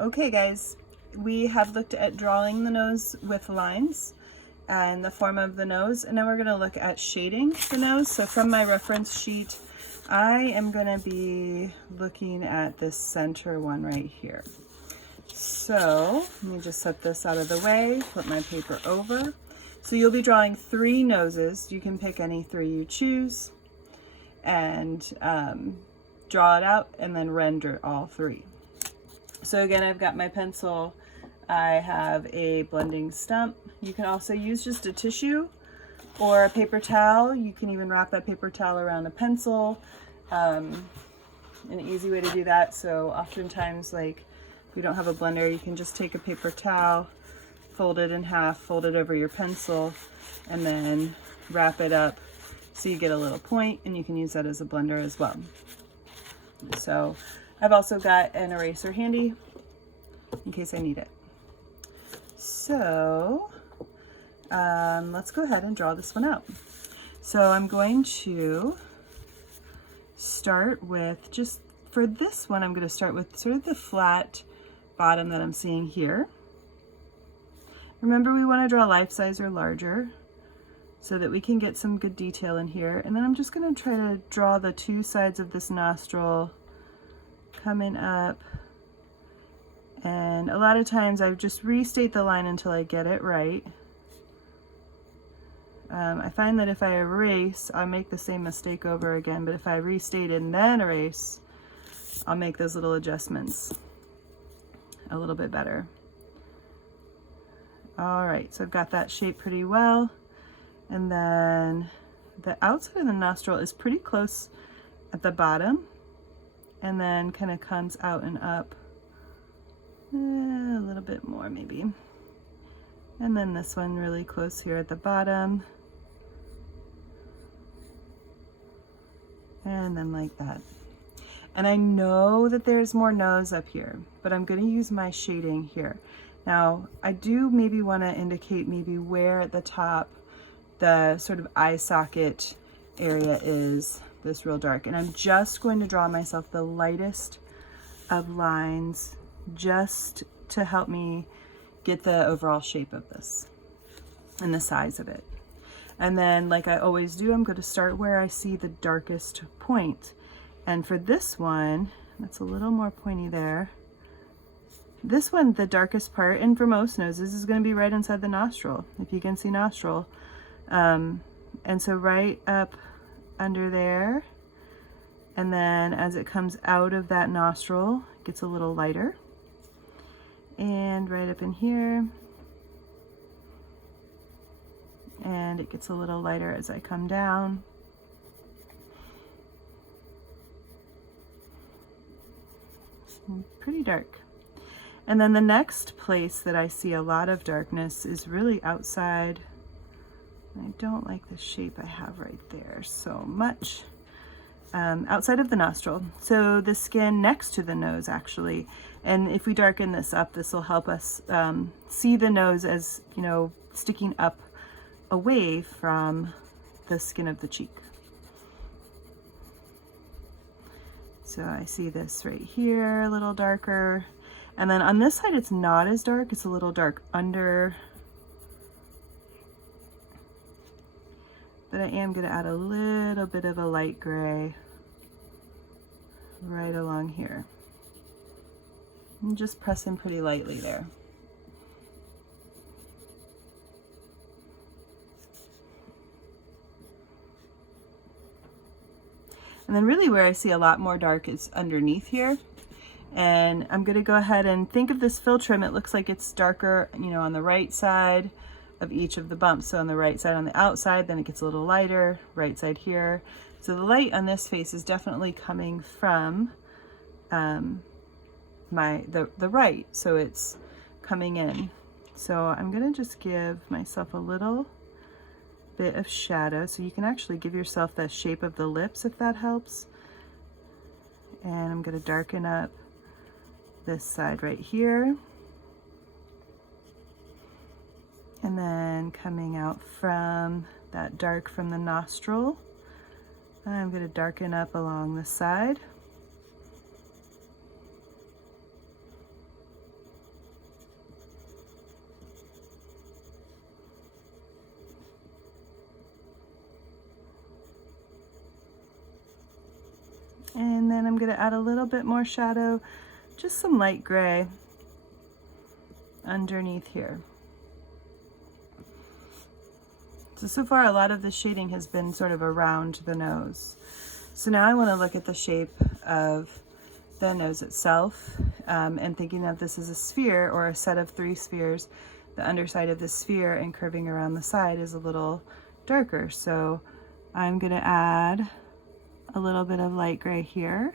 Okay guys, we have looked at drawing the nose with lines and the form of the nose, and now we're going to look at shading the nose. So from my reference sheet, I am going to be looking at this center one right here. So let me just set this out of the way, flip my paper over. So you'll be drawing 3 noses. You can pick any 3 you choose and draw it out and then render all 3. So again, I've got my pencil. I have a blending stump. You can also use just a tissue or a paper towel. You can even wrap that paper towel around a pencil. An easy way to do that. So oftentimes, like if you don't have a blender, you can just take a paper towel, fold it in half, fold it over your pencil, and then wrap it up so you get a little point, and you can use that as a blender as well. So I've also got an eraser handy in case I need it. So let's go ahead and draw this one out. So I'm going to start with, just for this one, I'm going to start with sort of the flat bottom that I'm seeing here. Remember, we want to draw life size or larger so that we can get some good detail in here. And then I'm just going to try to draw the 2 sides of this nostril coming up. And a lot of times I just restate the line until I get it right. I find that if I erase, I'll make the same mistake over again, but if I restate and then erase, I'll make those little adjustments a little bit better. All right, so I've got that shape pretty well. And then the outside of the nostril is pretty close at the bottom, and then kind of comes out and up a little bit more maybe. And then this one really close here at the bottom. And then like that. And I know that there's more nose up here, but I'm going to use my shading here. Now, I do maybe want to indicate maybe where at the top the sort of eye socket area is this real dark. And I'm just going to draw myself the lightest of lines just to help me get the overall shape of this and the size of it. And then, like I always do, I'm going to start where I see the darkest point. And for this one, that's a little more pointy there. This one, the darkest part, and for most noses, is going to be right inside the nostril, if you can see nostril. And so right up under there, and then as it comes out of that nostril, it gets a little lighter. And right up in here, and it gets a little lighter as I come down. Pretty dark. And then the next place that I see a lot of darkness is really outside. I don't like the shape I have right there so much. Outside of the nostril. So the skin next to the nose actually. And if we darken this up, this will help us see the nose as, you know, sticking up away from the skin of the cheek. So I see this right here, a little darker. And then on this side, it's not as dark. It's a little dark under. But I am going to add a little bit of a light gray right along here. And just pressing pretty lightly there. And then really where I see a lot more dark is underneath here. And I'm going to go ahead and think of this fill trim. It looks like it's darker, you know, on the right side of each of the bumps. So on the right side on the outside, then it gets a little lighter, right side here. So the light on this face is definitely coming from the right. So it's coming in. So I'm going to just give myself a little bit of shadow, so you can actually give yourself the shape of the lips if that helps. And I'm going to darken up this side right here, and then coming out from that dark from the nostril, I'm going to darken up along the side. going to add a little bit more shadow, just some light gray underneath here. So far a lot of the shading has been sort of around the nose. So now I want to look at the shape of the nose itself, and thinking that this is a sphere or a set of 3 spheres. The underside of the sphere and curving around the side is a little darker. So I'm going to add a little bit of light gray here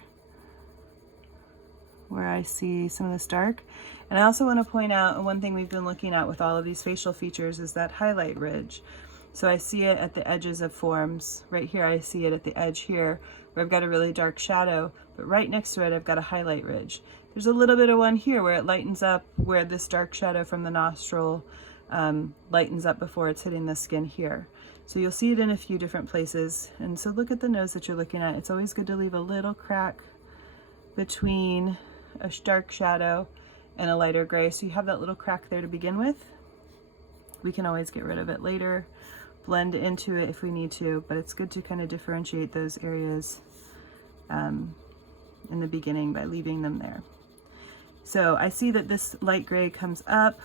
where I see some of this dark. And I also want to point out one thing we've been looking at with all of these facial features is that highlight ridge. So I see it at the edges of forms. Right here I see it at the edge here where I've got a really dark shadow, but right next to it I've got a highlight ridge. There's a little bit of one here where it lightens up, where this dark shadow from the nostril lightens up before it's hitting the skin here. So you'll see it in a few different places. And so look at the nose that you're looking at. It's always good to leave a little crack between a dark shadow and a lighter gray. So you have that little crack there to begin with. We can always get rid of it later, blend into it if we need to, but it's good to kind of differentiate those areas in the beginning by leaving them there. So I see that this light gray comes up,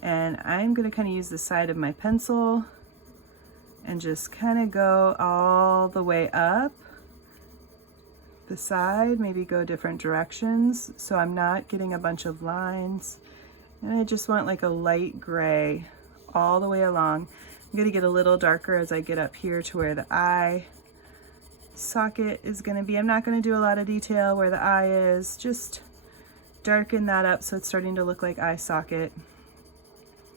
and I'm going to kind of use the side of my pencil and just kind of go all the way up the side, maybe go different directions so I'm not getting a bunch of lines. And I just want like a light gray all the way along. I'm going to get a little darker as I get up here to where the eye socket is going to be. I'm not going to do a lot of detail where the eye is, just darken that up so it's starting to look like eye socket.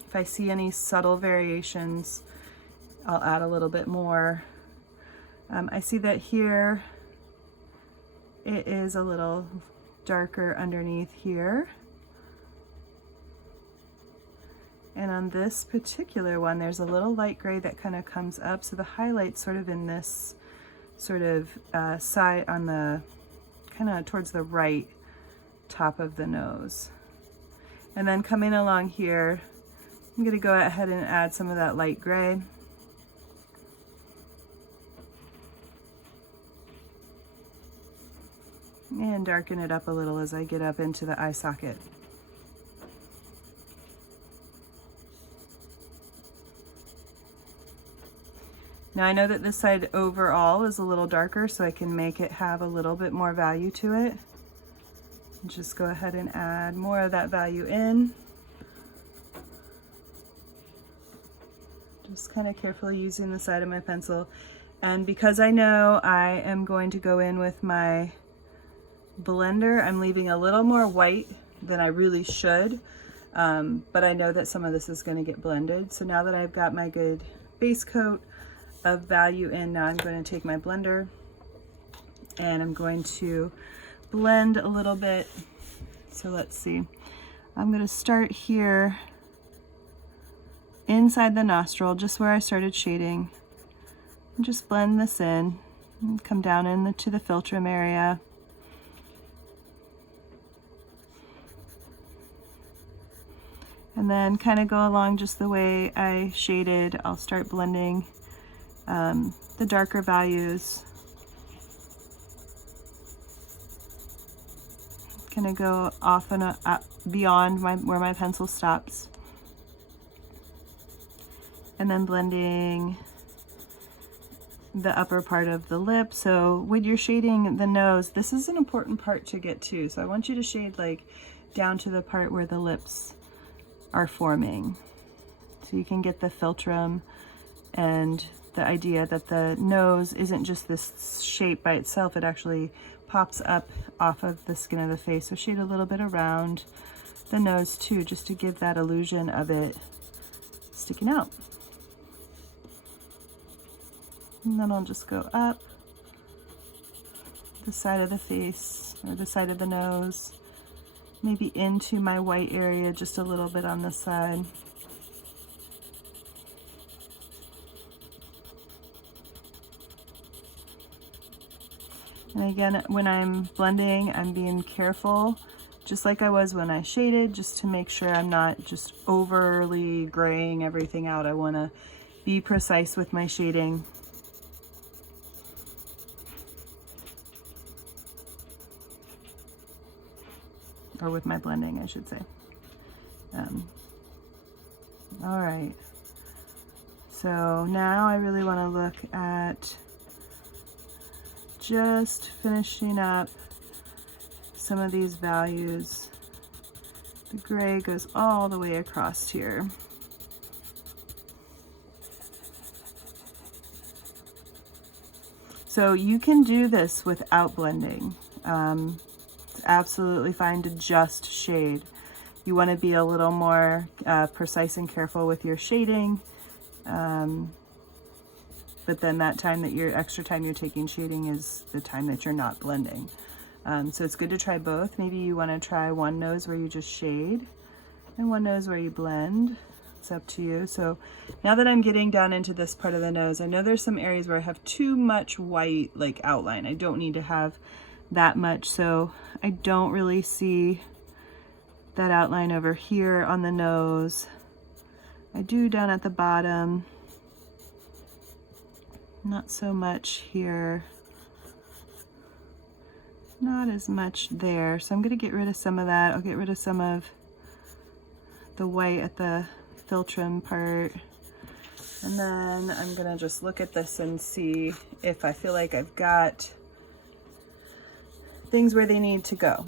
If I see any subtle variations, I'll add a little bit more. I see that here it is a little darker underneath here. And on this particular one, there's a little light gray that kind of comes up. So the highlight's sort of in this sort of side on the, kind of towards the right top of the nose. And then coming along here, I'm going to go ahead and add some of that light gray. And darken it up a little as I get up into the eye socket. Now I know that this side overall is a little darker, so I can make it have a little bit more value to it. Just go ahead and add more of that value in. Just kind of carefully using the side of my pencil. And because I know I am going to go in with my blender, I'm leaving a little more white than I really should, but I know that some of this is going to get blended. So now that I've got my good base coat of value in, now I'm going to take my blender and I'm going to blend a little bit. So let's see, I'm going to start here inside the nostril, just where I started shading, and just blend this in and come down into the philtrum area. And then kind of go along just the way I shaded. I'll start blending the darker values. Kind of go off and up beyond where my pencil stops. And then blending the upper part of the lip. So when you're shading the nose, this is an important part to get to. So I want you to shade like down to the part where the lips are forming. So you can get the philtrum and the idea that the nose isn't just this shape by itself, it actually pops up off of the skin of the face. So shade a little bit around the nose too, just to give that illusion of it sticking out. And then I'll just go up the side of the face or the side of the nose, maybe into my white area just a little bit on this side. And again, when I'm blending, I'm being careful, just like I was when I shaded, just to make sure I'm not just overly graying everything out. I want to be precise with my shading. or with my blending, I should say. All right, so now I really want to look at just finishing up some of these values. The gray goes all the way across here. So you can do this without blending. It's absolutely fine to just shade. You want to be a little more precise and careful with your shading. But then that time that extra time you're taking shading is the time that you're not blending. So it's good to try both. Maybe you want to try one nose where you just shade and one nose where you blend. It's up to you. So now that I'm getting down into this part of the nose, I know there's some areas where I have too much white like outline. I don't need to have that much, so I don't really see that outline over here on the nose. I do down at the bottom, not so much here, not as much there. So I'm going to get rid of some of that. I'll get rid of some of the white at the philtrum part, and then I'm going to just look at this and see if I feel like I've got things where they need to go.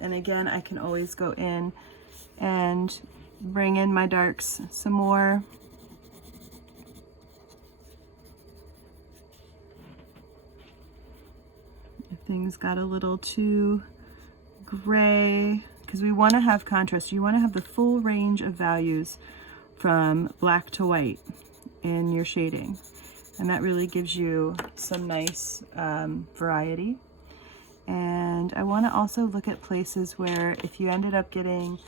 And again, I can always go in and bring in my darks some more. If things got a little too gray, because we want to have contrast. You want to have the full range of values from black to white in your shading. And that really gives you some nice variety. And I want to also look at places where if you ended up getting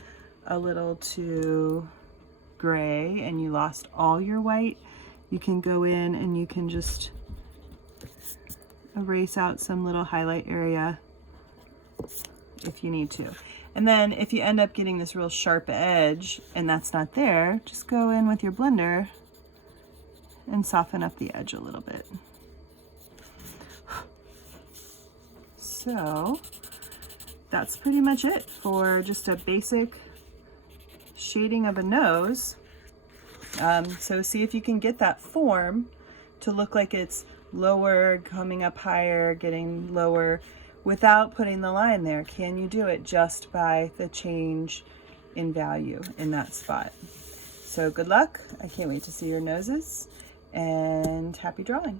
a little too gray and you lost all your white, you can go in and you can just erase out some little highlight area if you need to. And then if you end up getting this real sharp edge and that's not there, just go in with your blender and soften up the edge a little bit. So that's pretty much it for just a basic shading of a nose. So see if you can get that form to look like it's lower, coming up higher, getting lower without putting the line there. Can you do it just by the change in value in that spot? So good luck. I can't wait to see your noses, and happy drawing.